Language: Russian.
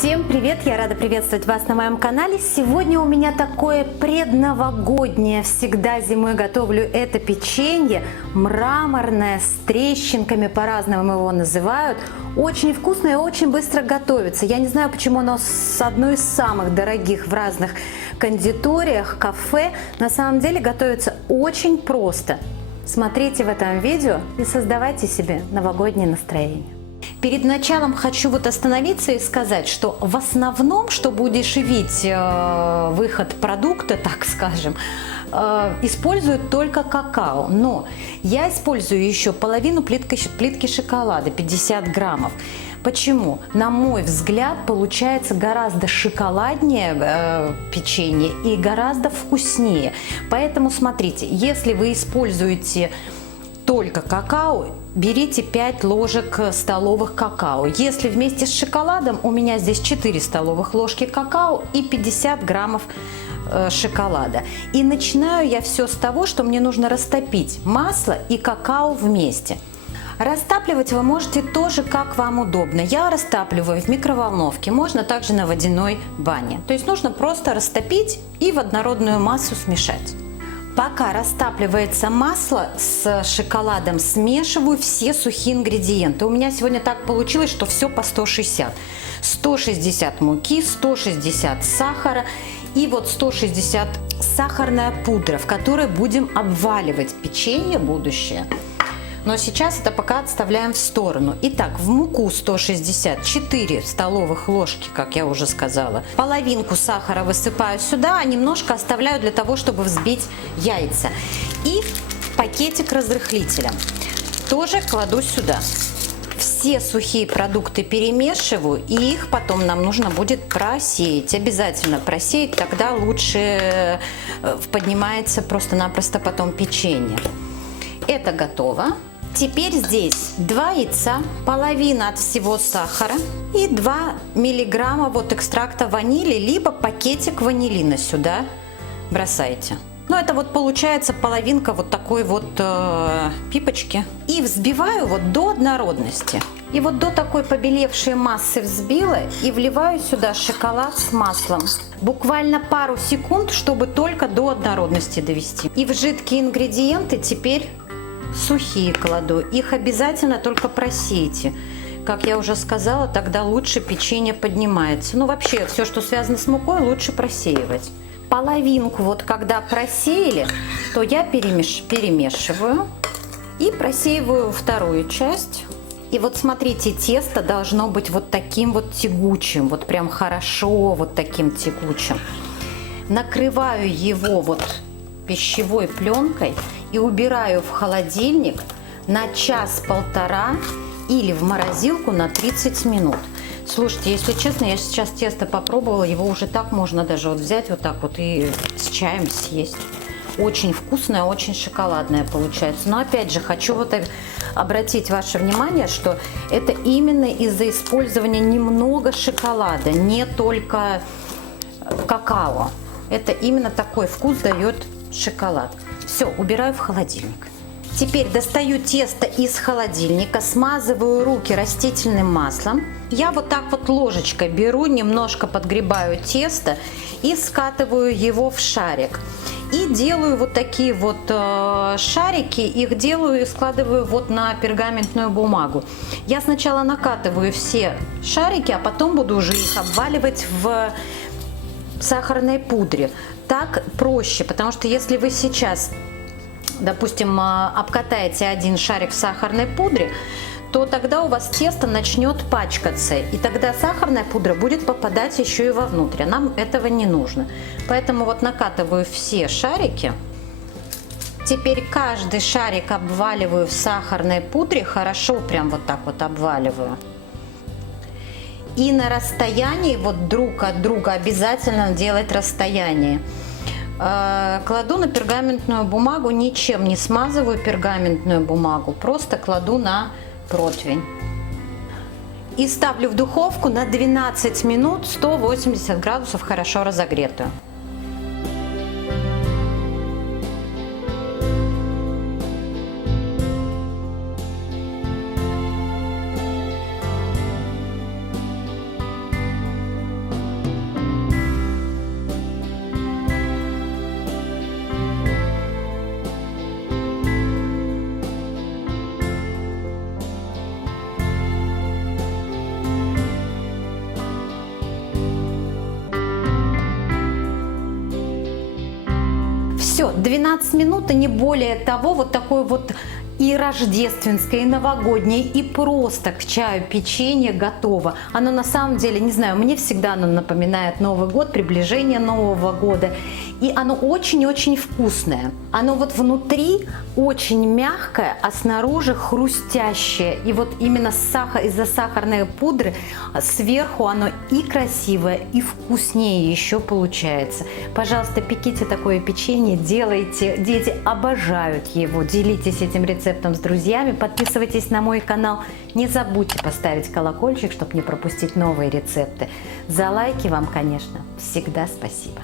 Всем привет! Я рада приветствовать вас на моем канале. Сегодня у меня такое предновогоднее, всегда зимой готовлю это печенье, мраморное, с трещинками, по-разному его называют. Очень вкусное и очень быстро готовится. Я не знаю, почему оно одно из самых дорогих в разных кондитериях, кафе. На самом деле готовится очень просто. Смотрите в этом видео и создавайте себе новогоднее настроение. Перед началом хочу остановиться и сказать, что в основном, чтобы удешевить выход продукта, так скажем, используют только какао. Но я использую еще половину плитки шоколада, 50 граммов. Почему? На мой взгляд, получается гораздо шоколаднее печенье и гораздо вкуснее. Поэтому смотрите, если вы используете только какао, берите 5 ложек столовых какао. Если вместе с шоколадом, у меня здесь 4 столовых ложки какао и 50 граммов шоколада. И начинаю я все с того, что мне нужно растопить масло и какао вместе. Растапливать вы можете тоже, как вам удобно. Я растапливаю в микроволновке, можно также на водяной бане. То есть нужно просто растопить и в однородную массу смешать. Пока растапливается масло с шоколадом, смешиваю все сухие ингредиенты. У меня сегодня так получилось, что все по 160. 160 муки, 160 сахара и 160 сахарная пудра, в которой будем обваливать печенье будущее. Но сейчас это пока отставляем в сторону. Итак, в муку 164 столовых ложки, как я уже сказала. Половинку сахара высыпаю сюда, а немножко оставляю для того, чтобы взбить яйца. И пакетик разрыхлителя тоже кладу сюда. Все сухие продукты перемешиваю, и их потом нам нужно будет просеять. Обязательно просеять, тогда лучше поднимается просто-напросто потом печенье. Это готово. Теперь здесь 2 яйца, половина от всего сахара и 2 миллиграмма экстракта ванили, либо пакетик ванилина сюда бросайте. Но это получается половинка такой пипочки. И взбиваю до однородности. И до такой побелевшей массы взбила и вливаю сюда шоколад с маслом. Буквально пару секунд, чтобы только до однородности довести. И в жидкие ингредиенты теперь сухие кладу. Их обязательно только просейте. Как я уже сказала, тогда лучше печенье поднимается. Вообще, все, что связано с мукой, лучше просеивать. Половинку когда просеяли, то я перемешиваю и просеиваю вторую часть. И смотрите, тесто должно быть таким тягучим, прям хорошо таким тягучим. Накрываю его пищевой пленкой и убираю в холодильник на час-полтора или в морозилку на 30 минут. Слушайте, если честно, я сейчас тесто попробовала, его уже так можно даже взять и с чаем съесть. Очень вкусное, очень шоколадное получается. Но опять же, хочу обратить ваше внимание, что это именно из-за использования немного шоколада, не только какао. Это именно такой вкус дает шоколад. Все, убираю в холодильник. Теперь достаю тесто из холодильника, смазываю руки растительным маслом. Я так ложечкой беру, немножко подгребаю тесто и скатываю его в шарик. И делаю такие шарики, их делаю и складываю на пергаментную бумагу. Я сначала накатываю все шарики, а потом буду уже их обваливать в сахарной пудре. Так проще, потому что если вы сейчас, допустим, обкатаете один шарик в сахарной пудре, то тогда у вас тесто начнет пачкаться, и тогда сахарная пудра будет попадать еще и вовнутрь. Нам этого не нужно. Поэтому накатываю все шарики. Теперь каждый шарик обваливаю в сахарной пудре, хорошо прям так обваливаю. И на расстоянии друг от друга обязательно делать расстояние. Кладу на пергаментную бумагу, ничем не смазываю пергаментную бумагу, просто кладу на противень. И ставлю в духовку на 12 минут, 180 градусов, хорошо разогретую. 12 минут и не более того. Вот такой вот и рождественское, и новогоднее, и просто к чаю печенье готово. Оно на самом деле, не знаю, мне всегда оно напоминает Новый год, приближение Нового года. И оно очень-очень вкусное. Оно вот внутри очень мягкое, а снаружи хрустящее. И вот именно из-за сахарной пудры сверху оно и красивое, и вкуснее еще получается. Пожалуйста, пеките такое печенье, делайте. Дети обожают его. Делитесь этим рецептом с друзьями. Подписывайтесь на мой канал. Не забудьте поставить колокольчик, чтобы не пропустить новые рецепты. За лайки вам, конечно, всегда спасибо.